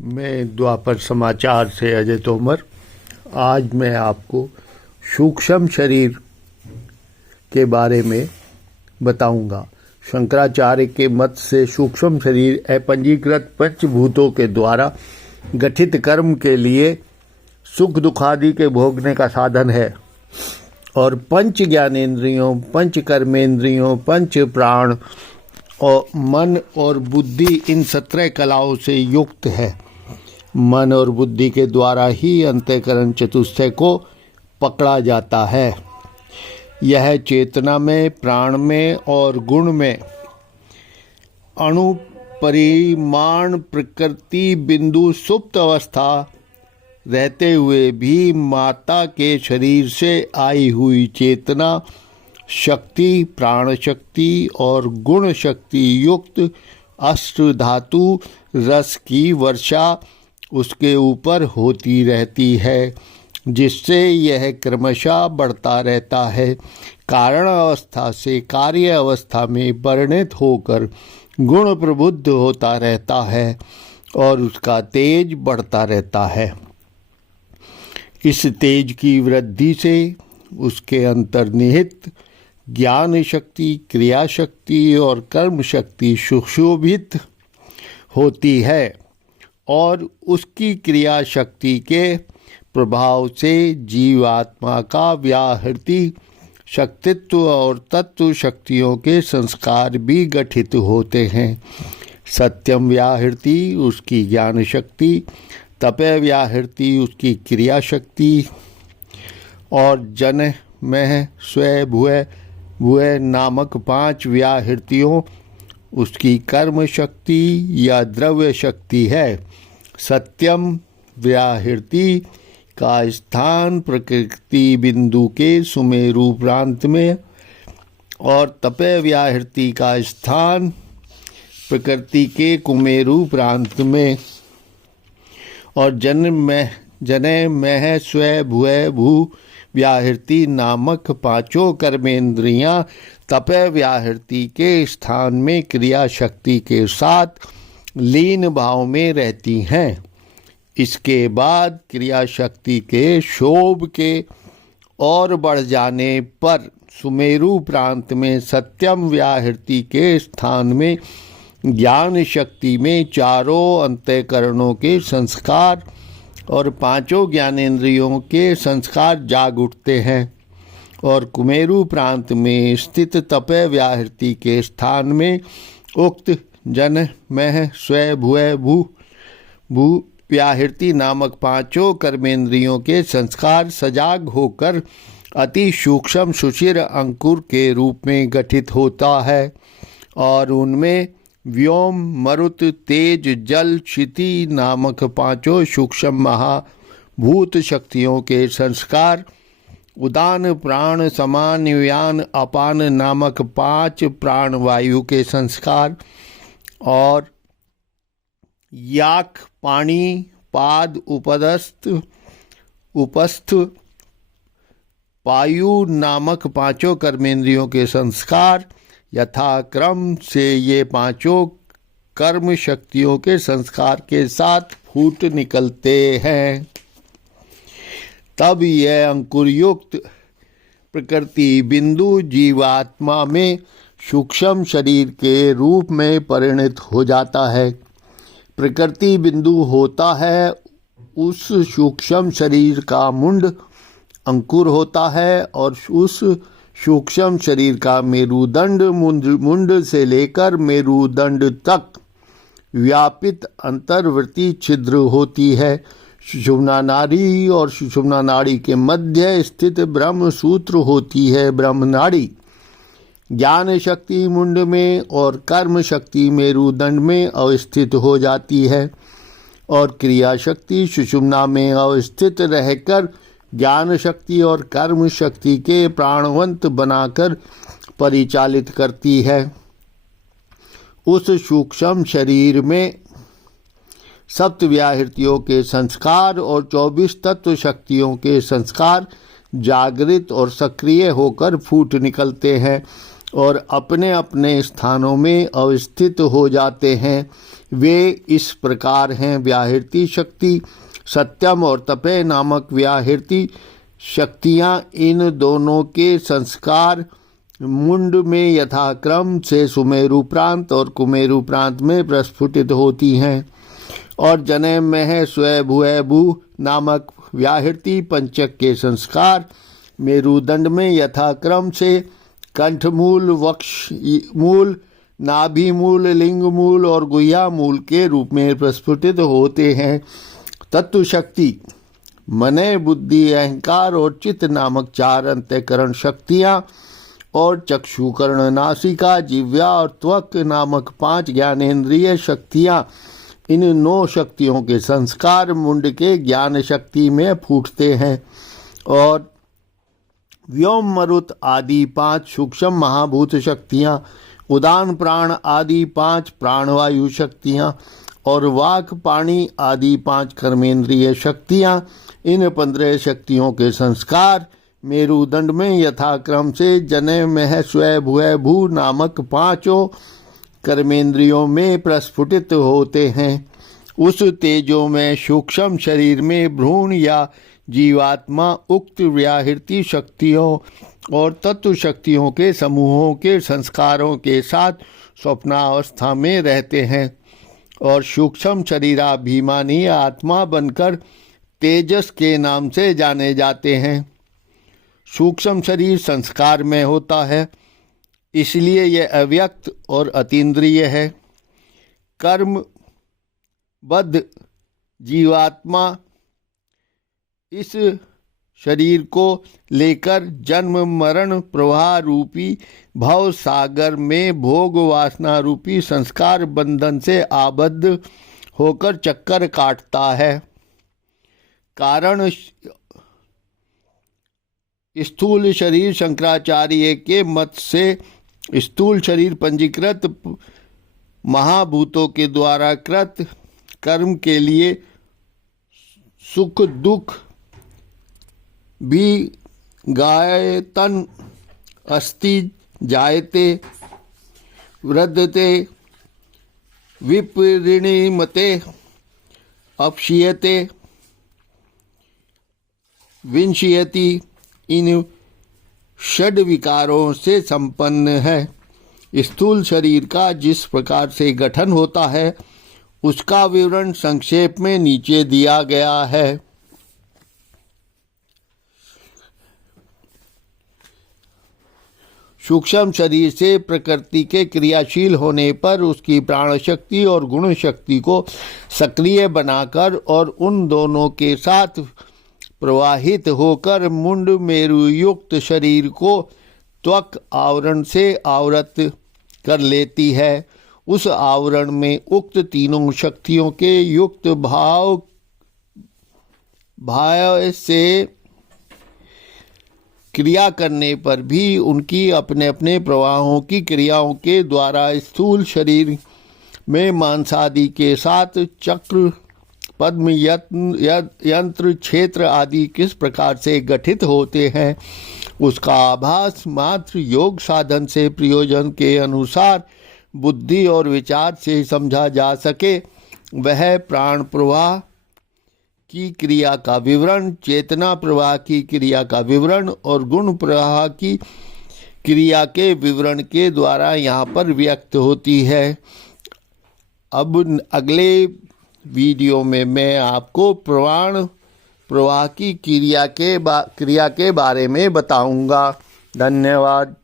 मैं द्वापर समाचार से अजय तोमर। आज मैं आपको सूक्ष्म शरीर के बारे में बताऊंगा। शंकराचार्य के मत से सूक्ष्म शरीर अपंजीकृत पंचभूतों के द्वारा गठित कर्म के लिए सुख दुखादि के भोगने का साधन है और पंच ज्ञानेंद्रियों, पंच कर्मेंद्रियों, पंच प्राण और मन और बुद्धि इन 17 कलाओं से युक्त है। मन और बुद्धि के द्वारा ही अंतःकरण चतुष्टय को पकड़ा जाता है। यह चेतना में, प्राण में और गुण में अणु परिमाण प्रकृति बिंदु सुप्त अवस्था रहते हुए भी माता के शरीर से आई हुई चेतना शक्ति, प्राण शक्ति और गुण शक्ति युक्त अष्ट धातु रस की वर्षा उसके ऊपर होती रहती है, जिससे यह क्रमशः बढ़ता रहता है। कारण अवस्था से कार्य अवस्था में परिणत होकर गुण प्रबुद्ध होता रहता है और उसका तेज बढ़ता रहता है। इस तेज की वृद्धि से उसके अंतर्निहित ज्ञान शक्ति, क्रिया शक्ति और कर्म शक्ति सुशोभित होती है और उसकी क्रिया शक्ति के प्रभाव से जीवात्मा का व्याहृति शक्तित्व और तत्व शक्तियों के संस्कार भी गठित होते हैं। सत्यम व्याहृति उसकी ज्ञान शक्ति, तपय व्याहृति उसकी क्रिया शक्ति और जन मह स्व भुय भुय नामक 5 व्याहृतियों उसकी कर्म शक्ति या द्रव्य शक्ति है। सत्यम व्याहृति का स्थान प्रकृति बिंदु के सुमेरु प्रांत में और तपय व्याहृति का स्थान प्रकृति के कुमेरु प्रांत में और जने मह स्व भुय भू व्याहृति नामक 5 कर्मेंद्रियां तपय व्याहृति के स्थान में क्रिया शक्ति के साथ लीन भाव में रहती हैं। इसके बाद क्रिया शक्ति के शोभ के और बढ़ जाने पर सुमेरु प्रांत में सत्यम व्याहृति के स्थान में ज्ञान शक्ति में 4 अंतःकरणों के संस्कार और 5 ज्ञानेंद्रियों के संस्कार जाग उठते हैं और कुमेरु प्रांत में स्थित तपय व्याहृति के स्थान में उक्त जन मह स्व भुय भू व्याहृति नामक 5 कर्मेंद्रियों के संस्कार सजाग होकर अति सूक्ष्म सुशिर अंकुर के रूप में गठित होता है और उनमें व्योम, मरुत, तेज, जल, क्षिति नामक 5 सूक्ष्म महाभूत शक्तियों के संस्कार, उदान, प्राण, समान, व्यान, अपान नामक 5 प्राण वायु के संस्कार और याक, पाणी, पाद, उपस्थ, पायु नामक 5 कर्मेंद्रियों के संस्कार यथाक्रम से ये 5 कर्म शक्तियों के संस्कार के साथ फूट निकलते हैं। तब यह अंकुरयुक्त प्रकृति बिंदु जीवात्मा में सूक्ष्म शरीर के रूप में परिणत हो जाता है। प्रकृति बिंदु होता है उस सूक्ष्म शरीर का मुंड, अंकुर होता है और उस सूक्ष्म शरीर का मेरुदंड मुंड से लेकर मेरुदंड तक व्यापित अंतर्वर्ती छिद्र होती है। सुषुम्ना नाड़ी और सुषुम्ना नाड़ी के मध्य स्थित ब्रह्म सूत्र होती है ब्रह्म नाड़ी। ज्ञान शक्ति मुंड में और कर्म शक्ति मेरुदंड में अवस्थित हो जाती है और क्रिया शक्ति सुषुम्ना में अवस्थित रहकर ज्ञान शक्ति और कर्म शक्ति के प्राणवंत बनाकर परिचालित करती है। उस सूक्ष्म शरीर में सप्त व्याहृतियों के संस्कार और 24 तत्व शक्तियों के संस्कार जागृत और सक्रिय होकर फूट निकलते हैं और अपने अपने स्थानों में अवस्थित हो जाते हैं। वे इस प्रकार हैं। व्याहृति शक्ति, सत्यम और तपे नामक व्याहृति शक्तियाँ, इन दोनों के संस्कार मुंड में यथाक्रम से सुमेरु प्रांत और कुमेरु प्रांत में प्रस्फुटित होती हैं, और जनेम में है स्वयभुभु नामक व्याहृति पंचक के संस्कार मेरुदंड में यथाक्रम से कंठमूल, वक्ष मूल, नाभि मूल, लिंग मूल और गुह्या मूल के रूप में प्रस्फुटित होते हैं। तत्व शक्ति मन, बुद्धि, अहंकार और चित्त नामक 4 अंतःकरण शक्तियाँ, और चक्षु, कर्ण, नासिका, जिह्वा और त्वक नामक 5 ज्ञानेन्द्रिय शक्तियाँ, इन 9 शक्तियों के संस्कार मुंड के ज्ञान शक्ति में फूटते हैं, और व्योम, मरुत आदि 5 सूक्ष्म महाभूत शक्तियाँ, उदान प्राण आदि 5 प्राणवायु शक्तियाँ, और वाक, पाणी आदि 5 कर्मेंद्रिय शक्तियाँ, इन 15 शक्तियों के संस्कार मेरुदंड में यथाक्रम से जने में स्वयभुभु नामक 5 कर्मेंद्रियों में प्रस्फुटित होते हैं। उस तेजो में सूक्ष्म शरीर में भ्रूण या जीवात्मा उक्त व्याहृति शक्तियों और तत्व शक्तियों के समूहों के संस्कारों के साथ स्वप्नावस्था में रहते हैं, और सूक्ष्म शरीराभिमानी आत्मा बनकर तेजस के नाम से जाने जाते हैं। सूक्ष्म शरीर संस्कार में होता है, इसलिए यह अव्यक्त और अतीन्द्रिय है। कर्मबद्ध जीवात्मा इस शरीर को लेकर जन्म मरण प्रवाह रूपी भव सागर में भोग वासना रूपी संस्कार बंधन से आबद्ध होकर चक्कर काटता है। कारण स्थूल शरीर शंकराचार्य के मत से स्थूल शरीर पंजीकृत महाभूतों के द्वारा कृत कर्म के लिए सुख दुख भी गायतन अस्ति जायते वृद्धते विपरिणीमते अपक्षीयते विंशयति इन षड विकारों से संपन्न है। स्थूल शरीर का जिस प्रकार से गठन होता है उसका विवरण संक्षेप में नीचे दिया गया है। सूक्ष्म शरीर से प्रकृति के क्रियाशील होने पर उसकी प्राण शक्ति और गुण शक्ति को सक्रिय बनाकर और उन दोनों के साथ प्रवाहित होकर मुंड मेरु युक्त शरीर को त्वक आवरण से आवृत कर लेती है। उस आवरण में उक्त तीनों शक्तियों के युक्त भाव से क्रिया करने पर भी उनकी अपने अपने प्रवाहों की क्रियाओं के द्वारा स्थूल शरीर में मांसादि के साथ चक्र, पद्म, यंत्र, क्षेत्र आदि किस प्रकार से गठित होते हैं उसका आभास मात्र योग साधन से प्रयोजन के अनुसार बुद्धि और विचार से समझा जा सके। वह प्राण प्रवाह की क्रिया का विवरण, चेतना प्रवाह की क्रिया का विवरण और गुण प्रवाह की क्रिया के विवरण के द्वारा यहाँ पर व्यक्त होती है। अब अगले वीडियो में मैं आपको प्राण प्रवाह की क्रिया के बारे में बताऊंगा। धन्यवाद।